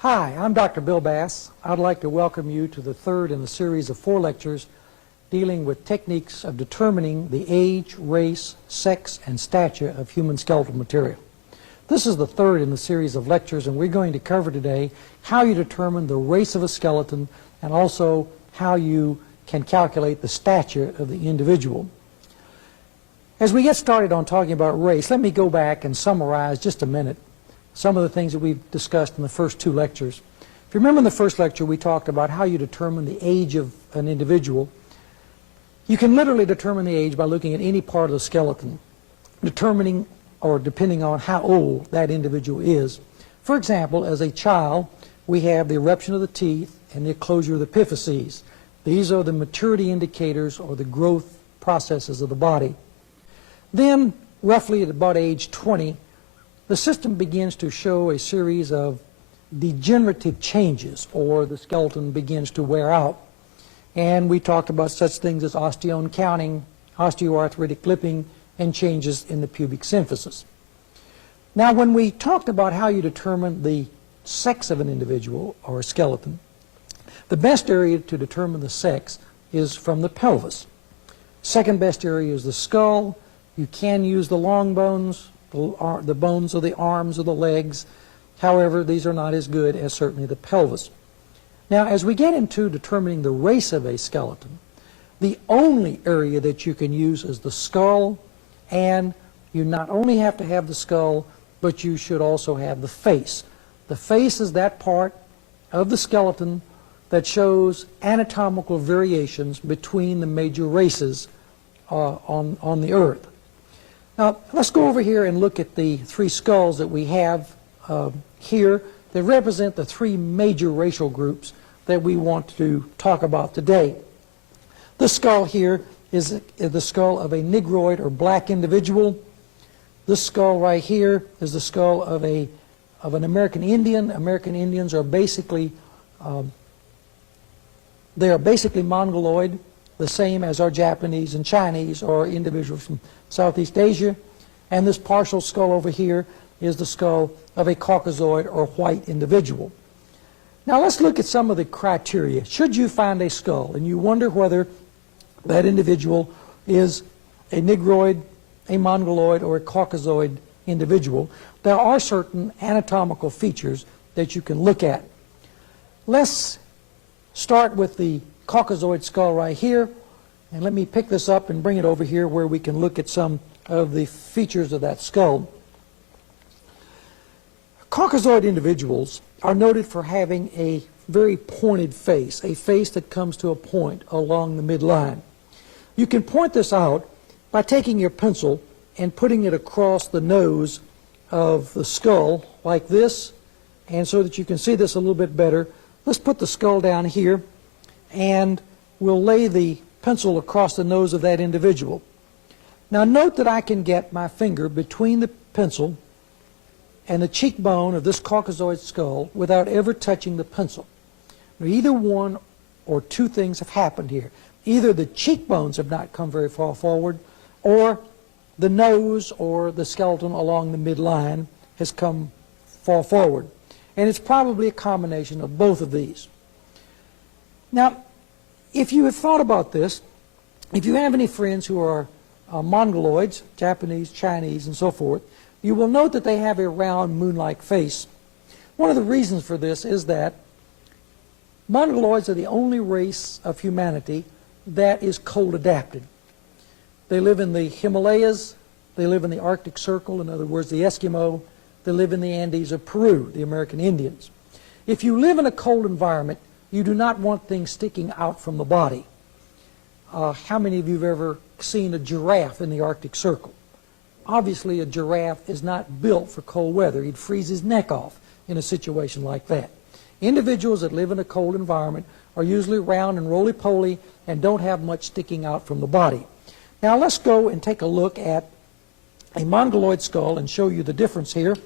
Hi, I'm Dr. Bill Bass. I'd like to welcome you to the third in the series of 4 lectures dealing with techniques of determining the age, race, sex, and stature of human skeletal material. This is the third in the series of lectures, and we're going to cover today how you determine the race of a skeleton and also how you can calculate the stature of the individual. As we get started on talking about race, let me go back and summarize just a minute some of the things that we've discussed in the first 2 lectures. If you remember in the first lecture, we talked about how you determine the age of an individual. You can literally determine the age by looking at any part of the skeleton, determining or depending on how old that individual is. For example, as a child, we have the eruption of the teeth and the closure of the epiphyses. These are the maturity indicators or the growth processes of the body. Then, roughly at about age 20, the system begins to show a series of degenerative changes, or the skeleton begins to wear out. And we talked about such things as osteone counting, osteoarthritic lipping, and changes in the pubic symphysis. Now, when we talked about how you determine the sex of an individual or a skeleton, the best area to determine the sex is from the pelvis. Second best area is the skull. You can use the long bones, the bones of the arms or the legs. However, these are not as good as certainly the pelvis. Now, as we get into determining the race of a skeleton, the only area that you can use is the skull, and you not only have to have the skull, but you should also have the face. The face is that part of the skeleton that shows anatomical variations between the major races on the earth. Now, let's go over here and look at the 3 skulls that we have here that represent the 3 major racial groups that we want to talk about today. This skull here is the skull of a Negroid or black individual. This skull right here is the skull of an American Indian. American Indians are basically Mongoloid, the same as our Japanese and Chinese or individuals from Southeast Asia. And this partial skull over here is the skull of a Caucasoid or white individual. Now let's look at some of the criteria. Should you find a skull and you wonder whether that individual is a Negroid, a Mongoloid, or a Caucasoid individual, there are certain anatomical features that you can look at. Let's start with the Caucasoid skull right here, and let me pick this up and bring it over here where we can look at some of the features of that skull. Caucasoid individuals are noted for having a very pointed face, a face that comes to a point along the midline. You can point this out by taking your pencil and putting it across the nose of the skull like this, and so that you can see this a little bit better, let's put the skull down here and we'll lay the pencil across the nose of that individual. Now note that I can get my finger between the pencil and the cheekbone of this Caucasoid skull without ever touching the pencil. Now, either one or 2 things have happened here. Either the cheekbones have not come very far forward, or the nose or the skeleton along the midline has come far forward. And it's probably a combination of both of these. Now, if you have thought about this, if you have any friends who are Mongoloids, Japanese, Chinese, and so forth, you will note that they have a round moon-like face. One of the reasons for this is that Mongoloids are the only race of humanity that is cold adapted. They live in the Himalayas, they live in the Arctic Circle, in other words, the Eskimo, they live in the Andes of Peru, the American Indians. If you live in a cold environment, you do not want things sticking out from the body. how many of you have ever seen a giraffe in the Arctic Circle? Obviously, a giraffe is not built for cold weather. He'd freeze his neck off in a situation like that. Individuals that live in a cold environment are usually round and roly-poly and don't have much sticking out from the body. Now let's go and take a look at a Mongoloid skull and show you the difference here.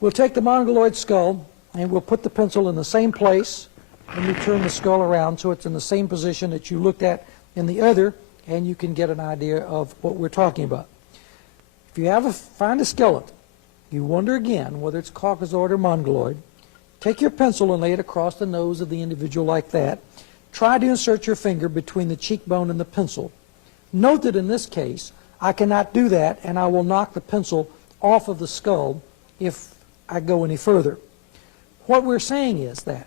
We'll take the Mongoloid skull and we'll put the pencil in the same place and we turn the skull around so it's in the same position that you looked at in the other, and you can get an idea of what we're talking about. If you find a skeleton, you wonder again whether it's Caucasoid or Mongoloid, take your pencil and lay it across the nose of the individual like that. Try to insert your finger between the cheekbone and the pencil. Note that in this case, I cannot do that, and I will knock the pencil off of the skull if I go any further. What we're saying is that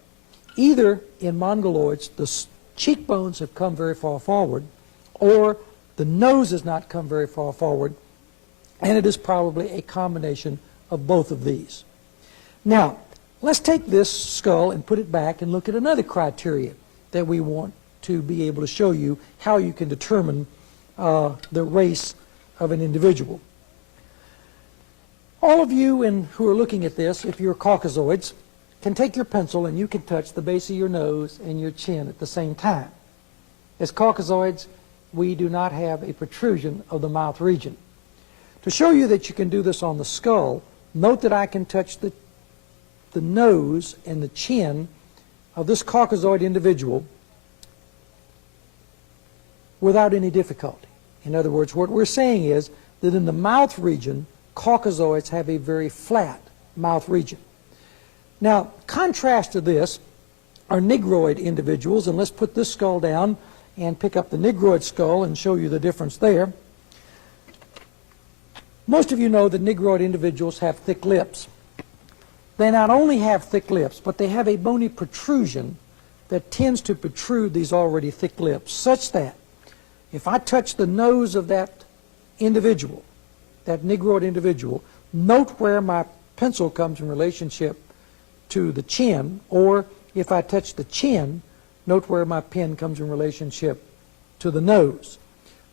either in Mongoloids the cheekbones have come very far forward, or the nose has not come very far forward, and it is probably a combination of both of these. Now, let's take this skull and put it back and look at another criteria that we want to be able to show you how you can determine the race of an individual. All of you who are looking at this, if you're Caucasoids, can take your pencil and you can touch the base of your nose and your chin at the same time. As Caucasoids, we do not have a protrusion of the mouth region. To show you that you can do this on the skull, note that I can touch the nose and the chin of this Caucasoid individual without any difficulty. In other words, what we're saying is that in the mouth region, Caucasoids have a very flat mouth region. Now, contrast to this are Negroid individuals, and let's put this skull down and pick up the Negroid skull and show you the difference there. Most of you know that Negroid individuals have thick lips. They not only have thick lips, but they have a bony protrusion that tends to protrude these already thick lips, such that if I touch the nose of that individual, that Negroid individual, note where my pencil comes in relationship to the chin, or if I touch the chin, note where my pen comes in relationship to the nose.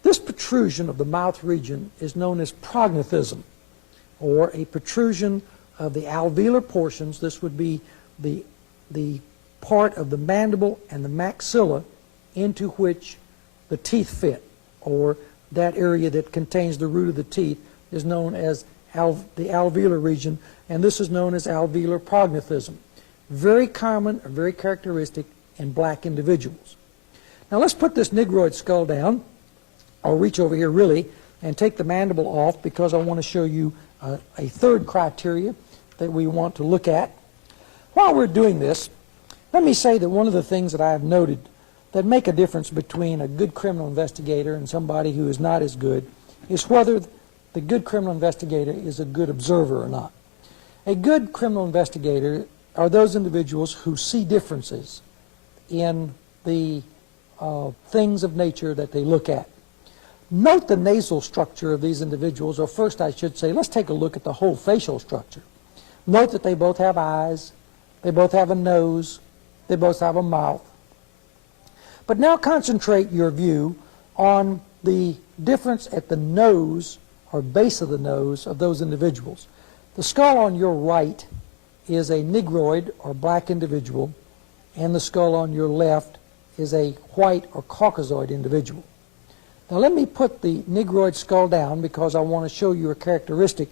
This protrusion of the mouth region is known as prognathism, or a protrusion of the alveolar portions. This would be the part of the mandible and the maxilla into which the teeth fit, or that area that contains the root of the teeth is known as the alveolar region, and this is known as alveolar prognathism. Very common, or very characteristic in black individuals. Now let's put this Negroid skull down. I'll reach over here really and take the mandible off because I want to show you a third criteria that we want to look at. While we're doing this, let me say that one of the things that I have noted that make a difference between a good criminal investigator and somebody who is not as good is whether the good criminal investigator is a good observer or not. A good criminal investigator are those individuals who see differences in the things of nature that they look at. Note the nasal structure of these individuals, or first I should say, let's take a look at the whole facial structure. Note that they both have eyes, they both have a nose, they both have a mouth. But now concentrate your view on the difference at the nose or base of the nose of those individuals. The skull on your right is a Negroid or black individual, and the skull on your left is a white or Caucasoid individual. Now let me put the Negroid skull down because I want to show you a characteristic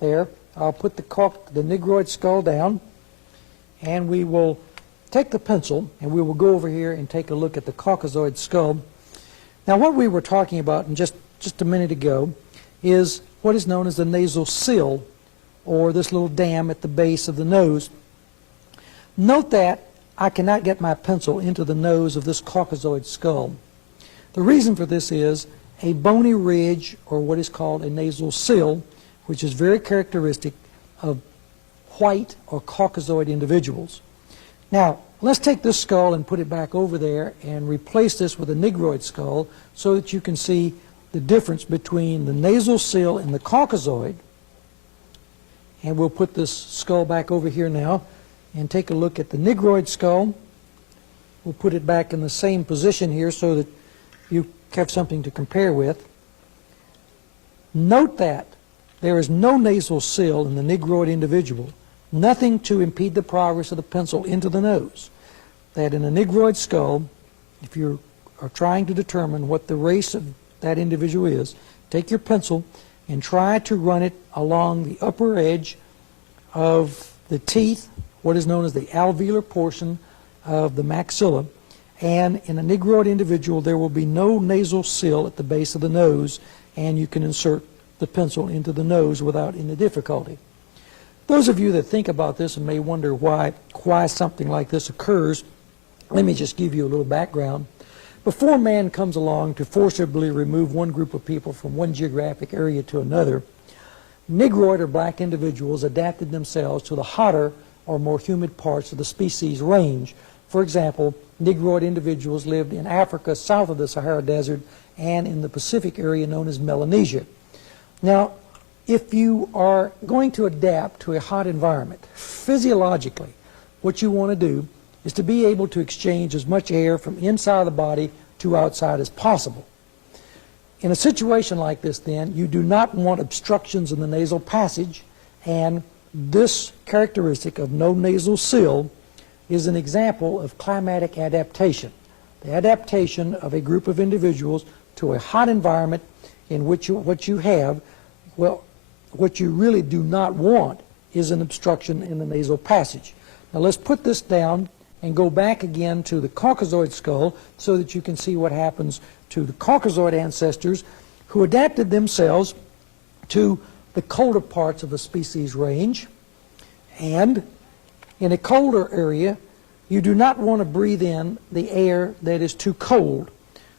there. I'll put the Negroid skull down, and we will take the pencil and we will go over here and take a look at the Caucasoid skull. Now what we were talking about in just a minute ago is what is known as the nasal sill, or this little dam at the base of the nose. Note that I cannot get my pencil into the nose of this Caucasoid skull. The reason for this is a bony ridge, or what is called a nasal sill, which is very characteristic of white or Caucasoid individuals. Now, let's take this skull and put it back over there and replace this with a Negroid skull so that you can see the difference between the nasal sill and the Caucasoid. And we'll put this skull back over here now and take a look at the Negroid skull. We'll put it back in the same position here so that you have something to compare with. Note that there is no nasal sill in the Negroid individual, nothing to impede the progress of the pencil into the nose. That in a Negroid skull, if you are trying to determine what the race of that individual is, take your pencil and try to run it along the upper edge of the teeth, what is known as the alveolar portion of the maxilla. And in a Negroid individual, there will be no nasal sill at the base of the nose, and you can insert the pencil into the nose without any difficulty. Those of you that think about this and may wonder why something like this occurs, let me just give you a little background. Before man comes along to forcibly remove one group of people from one geographic area to another, Negroid or black individuals adapted themselves to the hotter or more humid parts of the species range. For example, Negroid individuals lived in Africa south of the Sahara Desert and in the Pacific area known as Melanesia. Now, if you are going to adapt to a hot environment, physiologically, what you want to do is to be able to exchange as much air from inside the body to outside as possible. In a situation like this, then, you do not want obstructions in the nasal passage, and this characteristic of no nasal sill is an example of climatic adaptation, the adaptation of a group of individuals to a hot environment in which what you really do not want is an obstruction in the nasal passage. Now let's put this down and go back again to the Caucasoid skull so that you can see what happens to the Caucasoid ancestors who adapted themselves to the colder parts of the species range. And in a colder area, you do not want to breathe in the air that is too cold.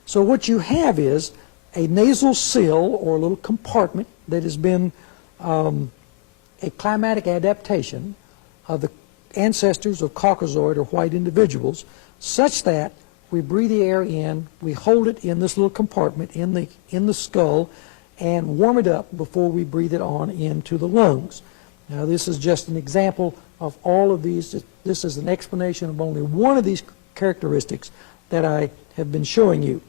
So what you have is a nasal sill or a little compartment that has been a climatic adaptation of the ancestors of Caucasoid or white individuals, such that we breathe the air in, we hold it in this little compartment in the skull, and warm it up before we breathe it on into the lungs. Now this is just an example of all of these. This is an explanation of only one of these characteristics that I have been showing you.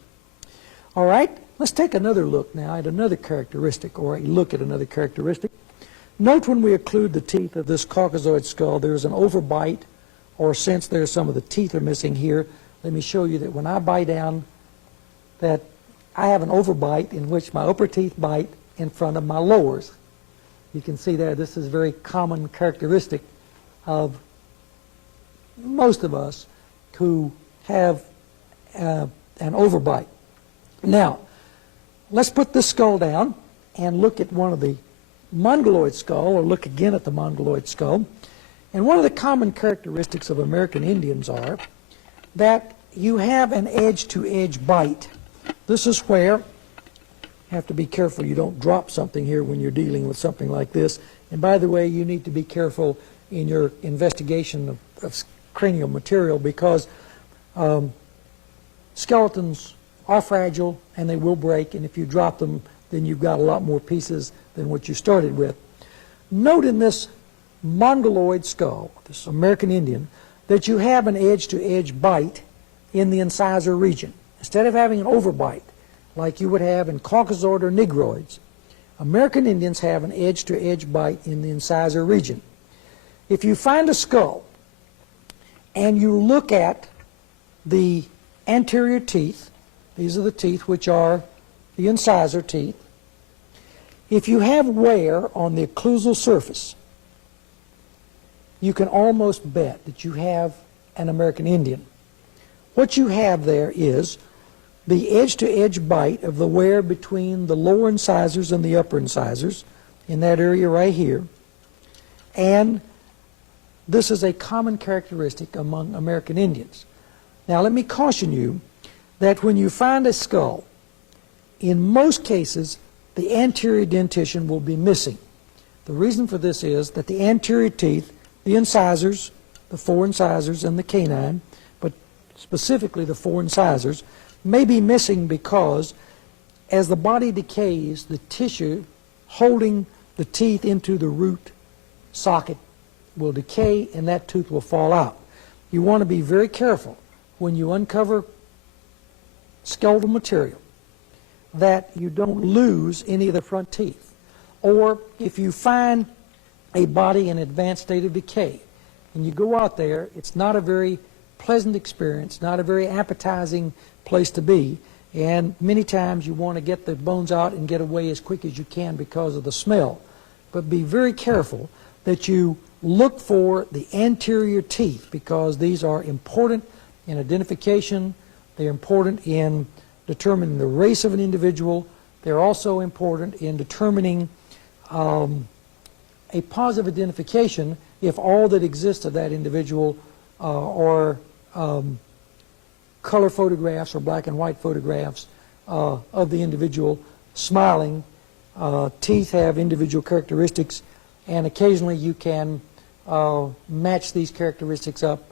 All right, let's take another look now at another characteristic, or a look at another characteristic. Note when we occlude the teeth of this Caucasoid skull, there's an overbite, or since there's some of the teeth are missing here, let me show you that when I bite down, that I have an overbite in which my upper teeth bite in front of my lowers. You can see there, this is a very common characteristic of most of us who have an overbite. Now, let's put this skull down and look at one of the Mongoloid skull, or look again at the Mongoloid skull. And one of the common characteristics of American Indians are that you have an edge-to-edge bite. This is where you have to be careful you don't drop something here when you're dealing with something like this. And by the way, you need to be careful in your investigation of cranial material, because skeletons are fragile and they will break, and if you drop them, then you've got a lot more pieces than what you started with. Note in this Mongoloid skull, this American Indian, that you have an edge-to-edge bite in the incisor region. Instead of having an overbite like you would have in Caucasoid or Negroids, American Indians have an edge-to-edge bite in the incisor region. If you find a skull and you look at the anterior teeth, these are the teeth which are the incisor teeth, if you have wear on the occlusal surface, you can almost bet that you have an American Indian. What you have there is the edge-to-edge bite of the wear between the lower incisors and the upper incisors in that area right here. And this is a common characteristic among American Indians. Now let me caution you that when you find a skull, in most cases the anterior dentition will be missing. The reason for this is that the anterior teeth, the incisors, the four incisors and the canine, but specifically the four incisors, may be missing because as the body decays, the tissue holding the teeth into the root socket will decay and that tooth will fall out. You want to be very careful when you uncover skeletal material that you don't lose any of the front teeth. Or if you find a body in advanced state of decay and you go out there, it's not a very pleasant experience, not a very appetizing place to be, and many times you want to get the bones out and get away as quick as you can because of the smell. But be very careful that you look for the anterior teeth, because these are important in identification. They're important in determining the race of an individual. They're also important in determining a positive identification if all that exists of that individual are color photographs or black and white photographs of the individual smiling. Teeth have individual characteristics, and occasionally you can match these characteristics up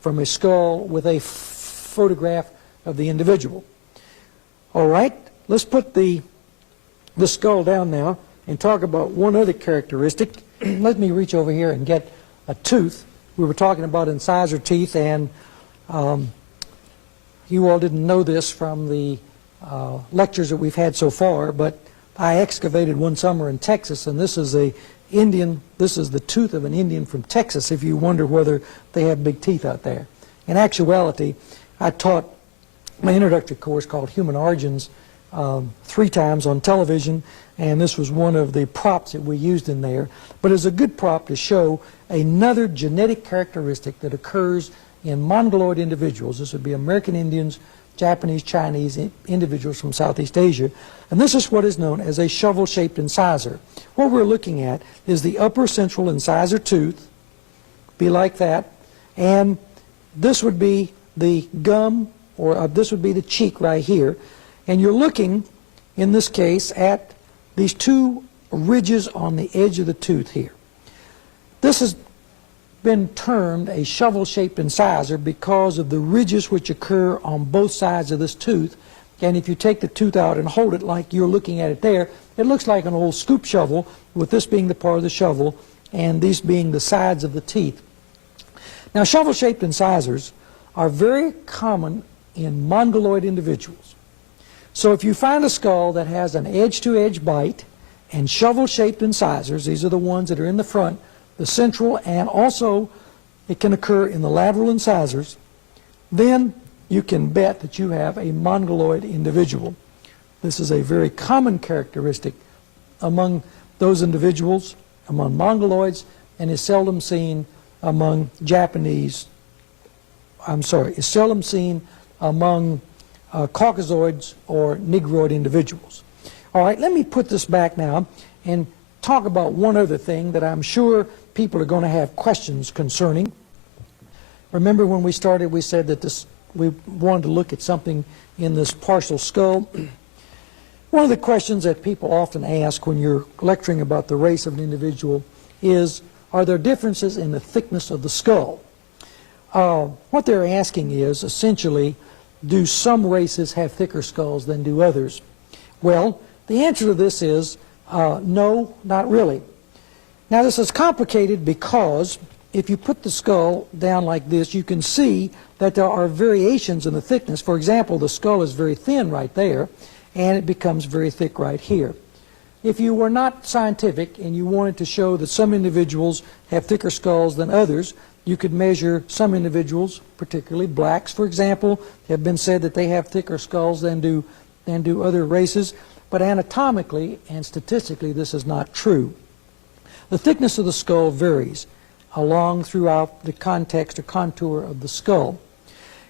from a skull with a photograph of the individual. All right, let's put the skull down now and talk about one other characteristic. Let me reach over here and get a tooth. We were talking about incisor teeth, and you all didn't know this from the lectures that we've had so far, but I excavated one summer in Texas, and this is the tooth of an Indian from Texas, if you wonder whether they have big teeth out there. In actuality, I taught my introductory course called Human Origins 3 times on television, and this was one of the props that we used in there. But it's a good prop to show another genetic characteristic that occurs in Mongoloid individuals. This would be American Indians, Japanese, Chinese individuals from Southeast Asia. And this is what is known as a shovel-shaped incisor. What we're looking at is the upper central incisor tooth, be like that, and this would be the gum, or this would be the cheek right here. And you're looking, in this case, at these 2 ridges on the edge of the tooth here. This has been termed a shovel-shaped incisor because of the ridges which occur on both sides of this tooth. And if you take the tooth out and hold it like you're looking at it there, it looks like an old scoop shovel, with this being the part of the shovel and these being the sides of the teeth. Now, shovel-shaped incisors are very common in Mongoloid individuals. So if you find a skull that has an edge-to-edge bite and shovel-shaped incisors, these are the ones that are in the front, the central, and also it can occur in the lateral incisors, then you can bet that you have a Mongoloid individual. This is a very common characteristic among those individuals, among Mongoloids, and is seldom seen among is seldom seen among Caucasoids or Negroid individuals. All right, let me put this back now and talk about one other thing that I'm sure people are going to have questions concerning. Remember when we started, we said that we wanted to look at something in this partial skull. One of the questions that people often ask when you're lecturing about the race of an individual is, are there differences in the thickness of the skull? What they're asking is, essentially, do some races have thicker skulls than do others? Well, the answer to this is no, not really. Now, this is complicated because if you put the skull down like this, you can see that there are variations in the thickness. For example, the skull is very thin right there, and it becomes very thick right here. If you were not scientific and you wanted to show that some individuals have thicker skulls than others, you could measure some individuals, particularly blacks, for example, have been said that they have thicker skulls than do other races. But anatomically and statistically, this is not true. The thickness of the skull varies throughout the context or contour of the skull.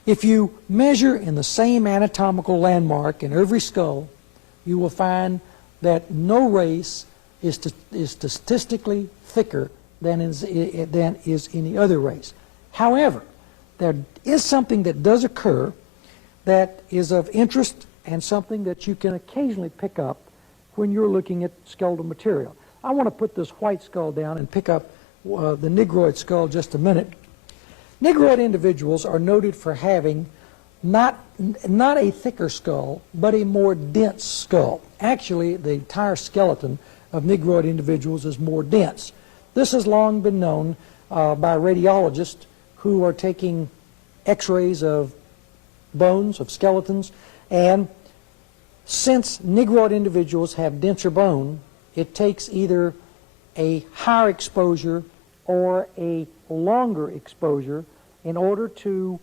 If you measure in the same anatomical landmark in every skull, you will find that no race is statistically thicker than is any other race. However, there is something that does occur that is of interest and something that you can occasionally pick up when you're looking at skeletal material. I want to put this white skull down and pick up the Negroid skull just a minute. Negroid individuals are noted for having not a thicker skull, but a more dense skull. Actually, the entire skeleton of Negroid individuals is more dense. This has long been known by radiologists who are taking x-rays of bones, of skeletons, And since Negroid individuals have denser bone, it takes either a higher exposure or a longer exposure in order to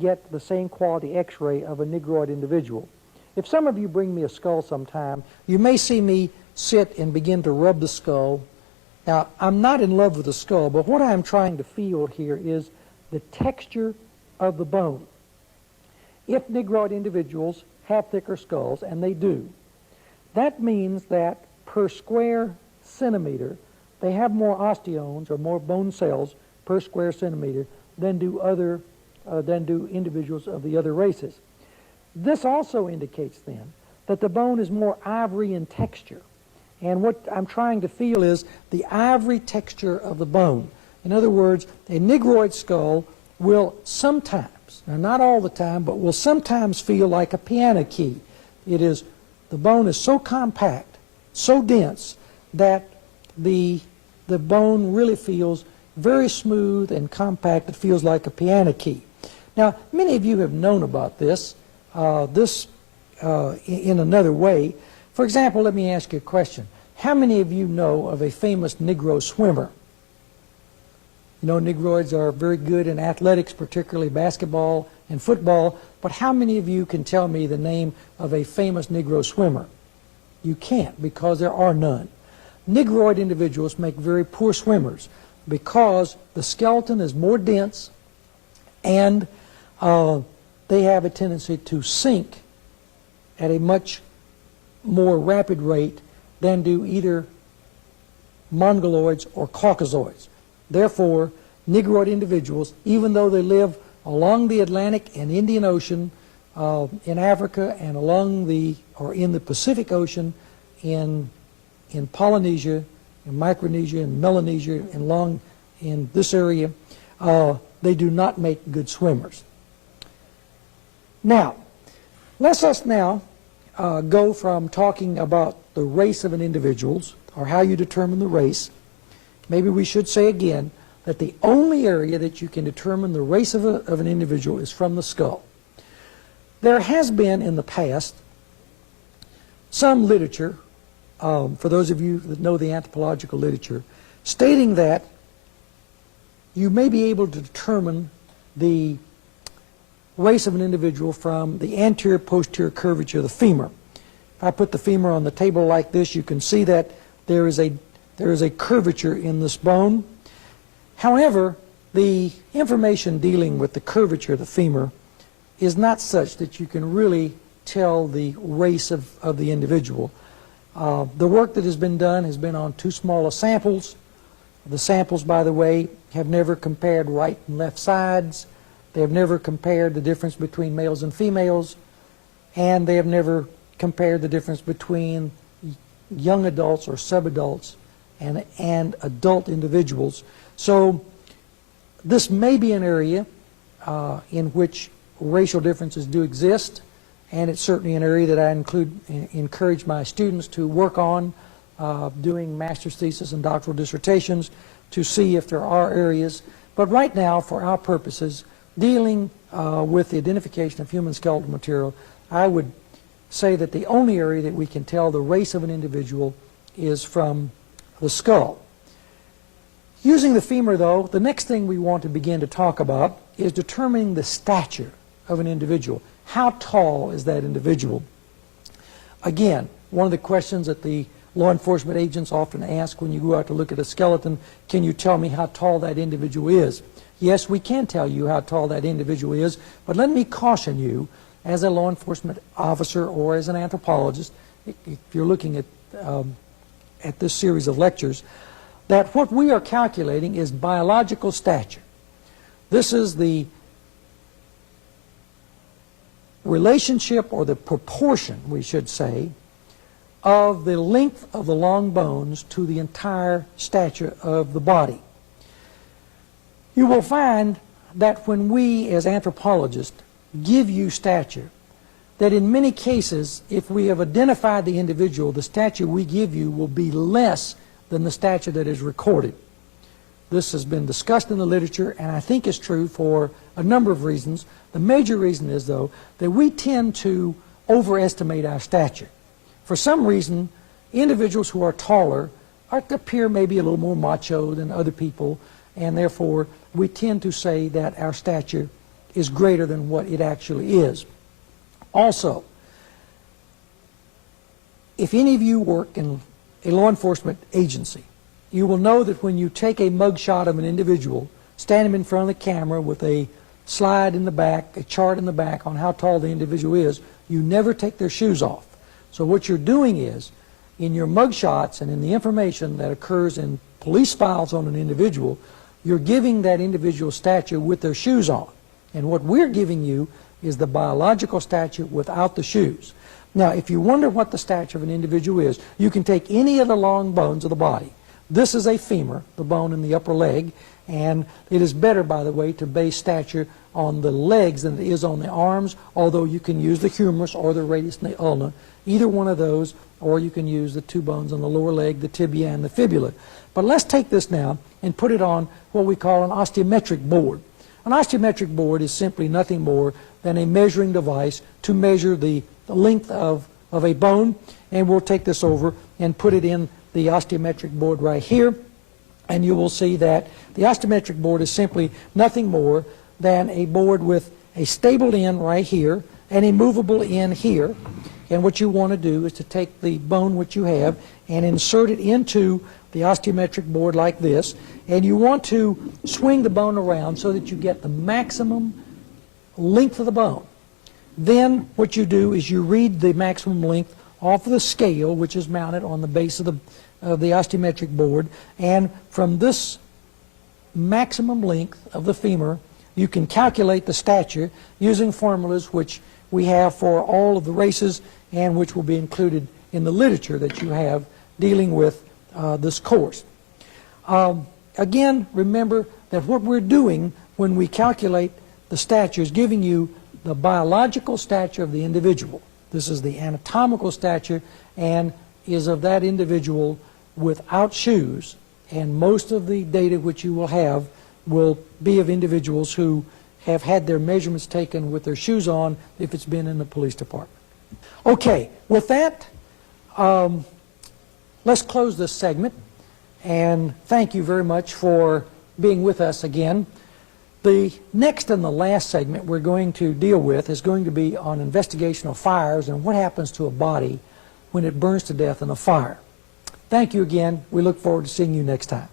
get the same quality X-ray of a Negroid individual. If some of you bring me a skull sometime, you may see me sit and begin to rub the skull. Now, I'm not in love with the skull, but what I'm trying to feel here is the texture of the bone. If Negroid individuals have thicker skulls, and they do, that means that per square centimeter, they have more osteones or more bone cells per square centimeter than do individuals of the other races. This also indicates then that the bone is more ivory in texture. And what I'm trying to feel is the ivory texture of the bone. In other words, a Negroid skull will sometimes, now not all the time, but will sometimes feel like a piano key. The bone is so compact, so dense, that the bone really feels very smooth and compact. It feels like a piano key. Now, many of you have known about this, in another way. For example, let me ask you a question. How many of you know of a famous Negro swimmer? You know, Negroids are very good in athletics, particularly basketball and football, but how many of you can tell me the name of a famous Negro swimmer? You can't, because there are none. Negroid individuals make very poor swimmers because the skeleton is more dense and they have a tendency to sink at a much more rapid rate than do either Mongoloids or Caucasoids. Therefore, Negroid individuals, even though they live along the Atlantic and Indian Ocean, in Africa and in the Pacific Ocean, in Polynesia, in Micronesia, in Melanesia, in this area, they do not make good swimmers. Now, let us now go from talking about the race of an individual, or how you determine the race. Maybe we should say again that the only area that you can determine the race of an individual is from the skull. There has been in the past some literature, for those of you that know the anthropological literature, stating that you may be able to determine the race of an individual from the anterior-posterior curvature of the femur. If I put the femur on the table like this, you can see that there is a curvature in this bone. However, the information dealing with the curvature of the femur is not such that you can really tell the race of the individual. The work that has been done has been on too small a samples. The samples, by the way, have never compared right and left sides. They have never compared the difference between males and females, and they have never compared the difference between young adults or subadults and adult individuals. So this may be an area in which racial differences do exist, and it's certainly an area that I encourage my students to work on doing master's thesis and doctoral dissertations to see if there are areas. But right now, for our purposes, dealing with the identification of human skeletal material, I would say that the only area that we can tell the race of an individual is from the skull. Using the femur, though, the next thing we want to begin to talk about is determining the stature of an individual. How tall is that individual? Again, one of the questions that the law enforcement agents often ask when you go out to look at a skeleton, can you tell me how tall that individual is? Yes, we can tell you how tall that individual is, but let me caution you, as a law enforcement officer or as an anthropologist, if you're looking at this series of lectures, that what we are calculating is biological stature. This is the relationship, or the proportion, we should say, of the length of the long bones to the entire stature of the body. You will find that when we, as anthropologists, give you stature, that in many cases, if we have identified the individual, the stature we give you will be less than the stature that is recorded. This has been discussed in the literature, and I think is true for a number of reasons. The major reason is, though, that we tend to overestimate our stature. For some reason, individuals who are taller appear maybe a little more macho than other people, and therefore we tend to say that our stature is greater than what it actually is. Also, if any of you work in a law enforcement agency, you will know that when you take a mugshot of an individual, stand him in front of the camera with a slide in the back, a chart in the back on how tall the individual is, you never take their shoes off. So what you're doing is, in your mugshots and in the information that occurs in police files on an individual, you're giving that individual's stature with their shoes on. And what we're giving you is the biological stature without the shoes. Now, if you wonder what the stature of an individual is, you can take any of the long bones of the body. This is a femur, the bone in the upper leg, and it is better, by the way, to base stature on the legs than it is on the arms, although you can use the humerus or the radius ulna, either one of those, or you can use the two bones on the lower leg, the tibia and the fibula. But let's take this now and put it on what we call an osteometric board. An osteometric board is simply nothing more than a measuring device to measure the length of a bone, and we'll take this over and put it in the osteometric board right here, and you will see that the osteometric board is simply nothing more than a board with a stable end right here and a movable end here. And what you want to do is to take the bone which you have and insert it into the osteometric board like this, and you want to swing the bone around so that you get the maximum length of the bone. Then what you do is you read the maximum length off of the scale, which is mounted on the base of the osteometric board, and from this maximum length of the femur you can calculate the stature using formulas which we have for all of the races and which will be included in the literature that you have dealing with this course. Again, remember that what we're doing when we calculate the stature is giving you the biological stature of the individual. This is the anatomical stature and is of that individual without shoes, and most of the data which you will have will be of individuals who have had their measurements taken with their shoes on if it's been in the police department. Okay, with that, let's close this segment, and thank you very much for being with us again. The next and the last segment we're going to deal with is going to be on investigation of fires and what happens to a body when it burns to death in a fire. Thank you again. We look forward to seeing you next time.